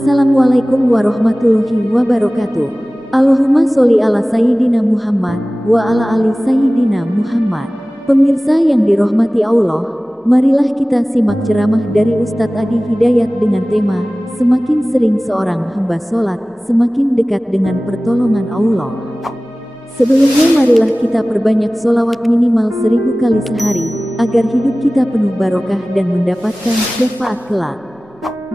Assalamualaikum warahmatullahi wabarakatuh. Allahumma sholli ala Sayyidina Muhammad wa ala ali Sayyidina Muhammad. Pemirsa yang dirahmati Allah, marilah kita simak ceramah dari Ustadz Adi Hidayat dengan tema semakin sering seorang hamba sholat, semakin dekat dengan pertolongan Allah. Sebelumnya marilah kita perbanyak sholawat minimal 1000 kali sehari, agar hidup kita penuh barokah dan mendapatkan syafaat kelak.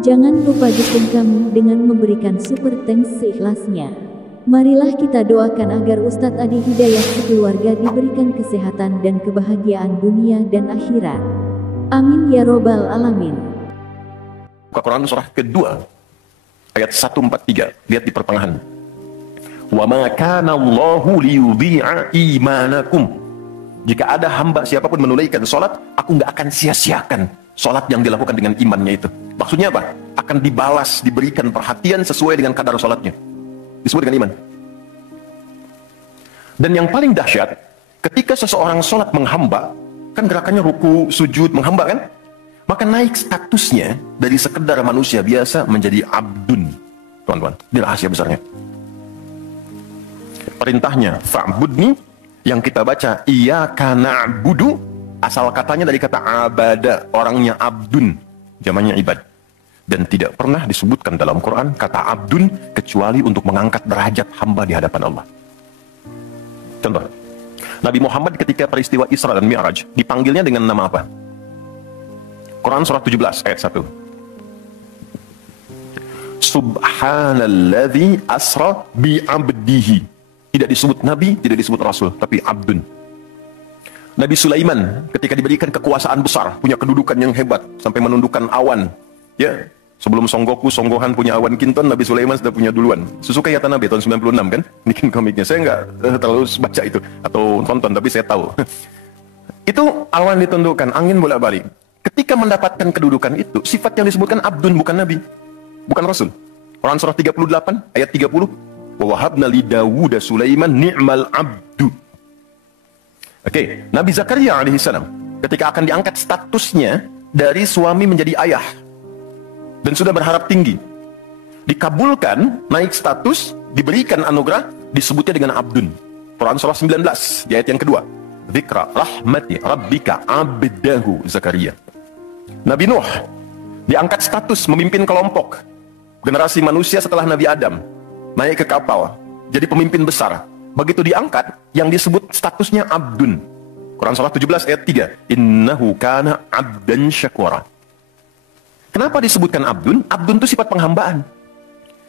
Jangan lupa dukung kami dengan memberikan super thanks seikhlasnya. Marilah kita doakan agar Ustadz Adi Hidayat sekeluarga diberikan kesehatan dan kebahagiaan dunia dan akhirat. Amin ya robbal alamin. Quran surah kedua ayat 143, lihat di pertengahan. Wa ma kana Allahu liyudhi'a imanakum. Jika ada hamba siapapun menunaikan salat, aku nggak akan sia-siakan salat yang dilakukan dengan imannya itu. Maksudnya apa? Akan dibalas, diberikan perhatian sesuai dengan kadar salatnya. Disebut dengan iman. Dan yang paling dahsyat, ketika seseorang salat menghamba, kan gerakannya ruku, sujud, menghamba kan? Maka naik statusnya dari sekedar manusia biasa menjadi abdun. Teman-teman, ini rahasia besarnya. Perintahnya, fa'budni, yang kita baca iyyaka na'budu, asal katanya dari kata abada, orangnya abdun, jamannya ibad. Dan tidak pernah disebutkan dalam Quran kata abdun kecuali untuk mengangkat derajat hamba di hadapan Allah. Contoh, Nabi Muhammad ketika peristiwa Isra dan Mi'raj dipanggilnya dengan nama apa? Quran surah 17 ayat 1. Subhanalladzi asra bi'abdihi. Tidak disebut Nabi, tidak disebut Rasul, tapi Abdun. Nabi Sulaiman ketika diberikan kekuasaan besar, punya kedudukan yang hebat, sampai menundukkan awan. Ya, sebelum Songgohan punya awan Kinton, Nabi Sulaiman sudah punya duluan. Susuka Yata Nabi tahun 96 kan? Bikin komiknya. Saya nggak terlalu baca itu, atau tonton, tapi saya tahu. Itu awan ditundukkan, angin bolak-balik. Ketika mendapatkan kedudukan itu, sifat yang disebutkan Abdun, bukan Nabi, bukan Rasul. Quran surah 38 ayat 30. Wa wahabna li Dawud Sulaiman ni'mal abdu. Oke, Nabi Zakaria alaihissalam ketika akan diangkat statusnya dari suami menjadi ayah dan sudah berharap tinggi, dikabulkan, naik status, diberikan anugerah, disebutnya dengan abdun. Quran surah 19 di ayat yang kedua. Dzikra rahmati rabbika abdahu Zakaria. Nabi Nuh diangkat status memimpin kelompok generasi manusia setelah Nabi Adam, naik ke kapal, jadi pemimpin besar. Begitu diangkat, yang disebut statusnya abdun. Quran surah 17 ayat 3. Innahu kana abdan syakura. Kenapa disebutkan abdun? Abdun itu sifat penghambaan.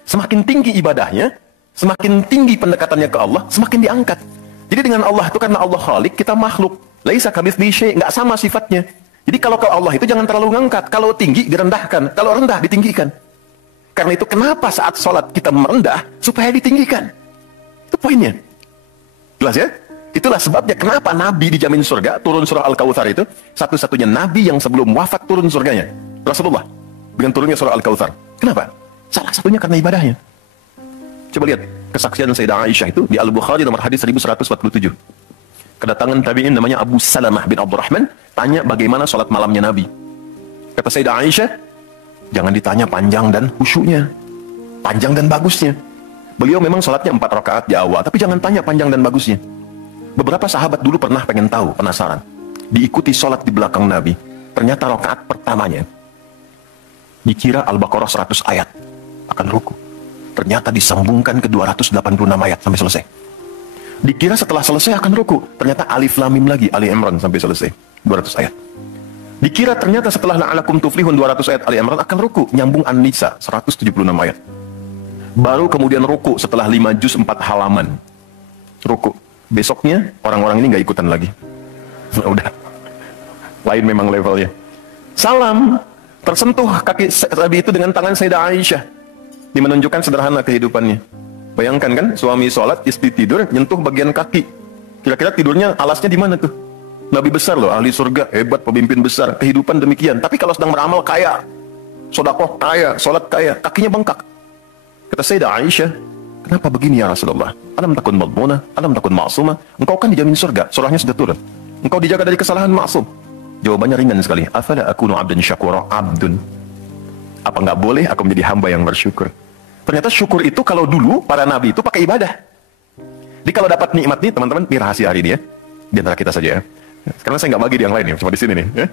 Semakin tinggi ibadahnya, semakin tinggi pendekatannya ke Allah, semakin diangkat. Jadi dengan Allah itu, karena Allah Khalik, kita makhluk. Laisa kamitslihi syai', nggak sama sifatnya. Jadi kalau ke Allah itu jangan terlalu ngangkat. Kalau tinggi direndahkan, kalau rendah ditinggikan. Karena itu kenapa saat sholat kita merendah supaya ditinggikan. Itu poinnya. Jelas ya? Itulah sebabnya kenapa Nabi dijamin surga, turun surah Al-Kautsar itu, satu-satunya Nabi yang sebelum wafat turun surganya. Rasulullah, dengan turunnya surah Al-Kautsar. Kenapa? Salah satunya karena ibadahnya. Coba lihat kesaksian Sayyidah Aisyah itu di Al-Bukhari nomor hadis 1147. Kedatangan tabi'in namanya Abu Salamah bin Abdurrahman, tanya bagaimana sholat malamnya Nabi. Kata Sayyidah Aisyah, jangan ditanya panjang dan khusyuknya, panjang dan bagusnya. Beliau memang sholatnya 4 rakaat di awal, tapi jangan tanya panjang dan bagusnya. Beberapa sahabat dulu pernah pengen tahu, penasaran. Diikuti sholat di belakang Nabi. Ternyata rakaat pertamanya dikira Al-Baqarah 100 ayat akan ruku. Ternyata disambungkan ke 286 ayat sampai selesai. Dikira setelah selesai akan ruku. Ternyata Alif Lam Mim lagi, Ali Imran sampai selesai 200 ayat. Dikira ternyata setelah la'alakum tuflihun 200 ayat Ali Imran akan ruku, nyambung An-Nisa 176 ayat. Baru kemudian ruku setelah 5 juz 4 halaman. Ruku. Besoknya orang-orang ini nggak ikutan lagi. Udah. Lain memang levelnya. Salam. Tersentuh kaki Nabi itu dengan tangan Sayyidah Aisyah. Ini menunjukkan sederhana kehidupannya. Bayangkan kan, suami sholat, istri tidur, nyentuh bagian kaki. Kira-kira tidurnya alasnya di mana tuh? Nabi besar loh, ahli surga, hebat, pemimpin besar, kehidupan demikian. Tapi kalau sedang beramal kaya, sodakoh kaya, sholat kaya, kakinya bengkak. Kata Sayyidah Aisyah, kenapa begini ya Rasulullah? Alam takun madmunah, alam takun ma'sumah. Engkau kan dijamin surga, surahnya sudah turun. Engkau dijaga dari kesalahan maksum. Jawabannya ringan sekali. Afala akunu abdan syakura, abdun. Apa nggak boleh aku menjadi hamba yang bersyukur? Ternyata syukur itu kalau dulu para nabi itu pakai ibadah. Jadi kalau dapat nikmat nih teman-teman, ini rahasia hari ini ya, di antara kita saja ya. Karena saya nggak bagi di yang lain ya, cuma di sini nih. Ya.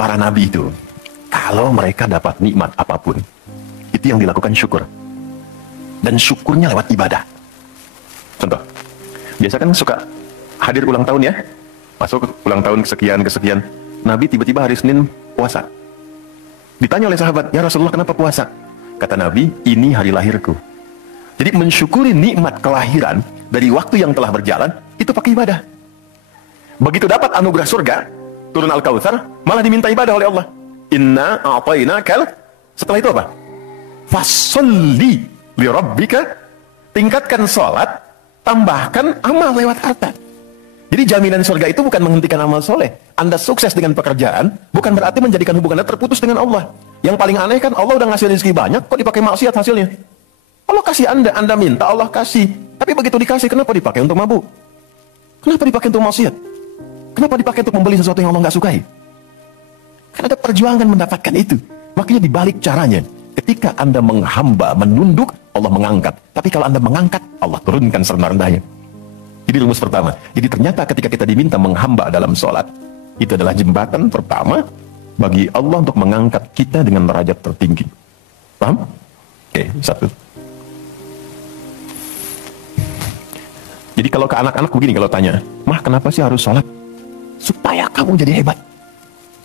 Para nabi itu, kalau mereka dapat nikmat apapun, itu yang dilakukan syukur. Dan syukurnya lewat ibadah. Contoh, biasa kan suka hadir ulang tahun ya, masuk ulang tahun kesekian. Nabi tiba-tiba hari Senin puasa. Ditanya oleh sahabat, ya Rasulullah kenapa puasa? Kata Nabi, ini hari lahirku. Jadi mensyukuri nikmat kelahiran dari waktu yang telah berjalan, itu pakai ibadah. Begitu dapat anugerah surga, turun Al-Kautsar, malah diminta ibadah oleh Allah. Inna a'tainakal. Setelah itu apa? Fasholli li rabbika. Tingkatkan sholat, tambahkan amal lewat harta. Jadi jaminan surga itu bukan menghentikan amal soleh. Anda sukses dengan pekerjaan, bukan berarti menjadikan hubungan Anda terputus dengan Allah. Yang paling aneh kan, Allah udah ngasih rezeki banyak, kok dipakai maksiat hasilnya? Allah kasih Anda minta, Allah kasih. Tapi begitu dikasih, kenapa dipakai untuk mabuk? Kenapa dipakai untuk maksiat? Kenapa dipakai untuk membeli sesuatu yang Allah nggak sukai? Kan ada perjuangan mendapatkan itu. Makanya dibalik caranya, ketika Anda menghamba, menunduk, Allah mengangkat. Tapi kalau Anda mengangkat, Allah turunkan serendah-rendahnya. Jadi rumus pertama. Jadi ternyata ketika kita diminta menghamba dalam sholat, itu adalah jembatan pertama bagi Allah untuk mengangkat kita dengan derajat tertinggi. Paham? Oke, satu. Jadi kalau ke anak-anak begini kalau tanya, Mah kenapa sih harus sholat? Supaya kamu jadi hebat.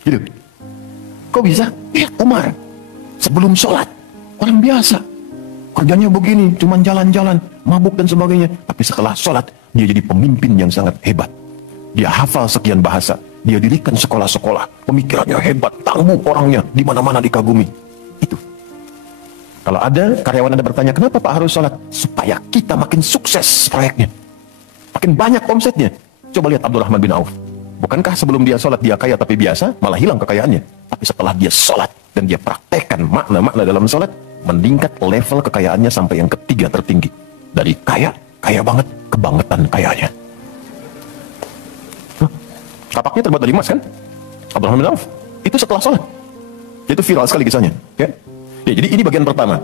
Gitu. Kok bisa? Lihat Umar. Sebelum sholat, orang biasa. Kerjanya begini, cuman jalan-jalan, mabuk dan sebagainya. Tapi setelah sholat, dia jadi pemimpin yang sangat hebat. Dia hafal sekian bahasa. Dia dirikan sekolah-sekolah. Pemikirannya hebat, tangguh orangnya. Di mana-mana dikagumi. Itu. Kalau ada karyawan Anda bertanya, kenapa Pak harus sholat? Supaya kita makin sukses proyeknya. Makin banyak omsetnya. Coba lihat Abdurrahman bin Auf. Bukankah sebelum dia sholat dia kaya tapi biasa, malah hilang kekayaannya. Tapi setelah dia sholat dan dia praktekkan makna-makna dalam sholat, meningkat level kekayaannya sampai yang ketiga tertinggi. Dari kaya banget, kebangetan kayanya. Kapaknya terbuat dari emas kan? Abdurrahman bin Auf. Itu setelah sholat. Itu viral sekali kisahnya. Ya? Ya, jadi ini bagian pertama.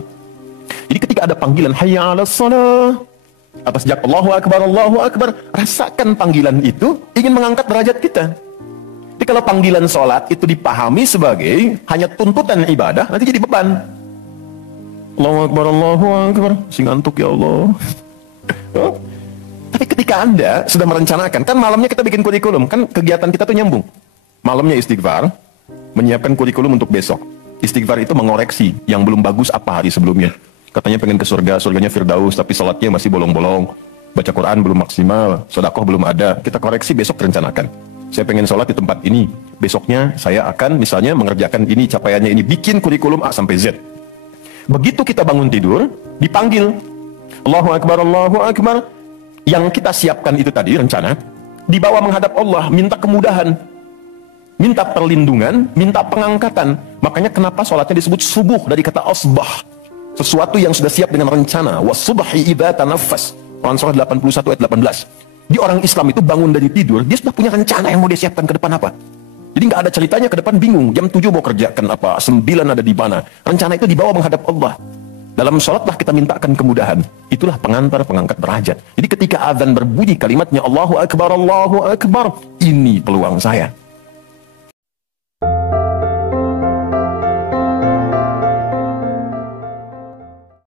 Jadi ketika ada panggilan hayya 'alas shalah, atas sejak Allahu Akbar, rasakan panggilan itu ingin mengangkat derajat kita. Jadi kalau panggilan sholat itu dipahami sebagai hanya tuntutan ibadah, nanti jadi beban. Allahu Akbar, sing ngantuk ya Allah. Tapi ketika Anda sudah merencanakan, kan malamnya kita bikin kurikulum, kan kegiatan kita tuh nyambung. Malamnya istighfar, menyiapkan kurikulum untuk besok. Istighfar itu mengoreksi yang belum bagus apa hari sebelumnya. Katanya pengen ke surga, surganya Firdaus, tapi sholatnya masih bolong-bolong. Baca Quran belum maksimal, sedekah belum ada. Kita koreksi besok rencanakan. Saya pengen sholat di tempat ini. Besoknya saya akan misalnya mengerjakan ini, capaiannya ini. Bikin kurikulum A sampai Z. Begitu kita bangun tidur, dipanggil. Allahu Akbar. Yang kita siapkan itu tadi, rencana. Dibawa menghadap Allah, minta kemudahan. Minta perlindungan, minta pengangkatan. Makanya kenapa sholatnya disebut subuh dari kata asbah. Sesuatu yang sudah siap dengan rencana. Wasubhi idza tanaffas. Quran surah 81 ayat 18. Di orang Islam itu bangun dari tidur, dia sudah punya rencana yang mau dia siapkan ke depan apa. Jadi nggak ada ceritanya ke depan bingung. Jam 7 mau kerjakan apa, 9 ada di mana. Rencana itu dibawa menghadap Allah. Dalam sholatlah kita mintakan kemudahan. Itulah pengantar pengangkat derajat. Jadi ketika azan berbunyi kalimatnya Allahu Akbar, ini peluang saya.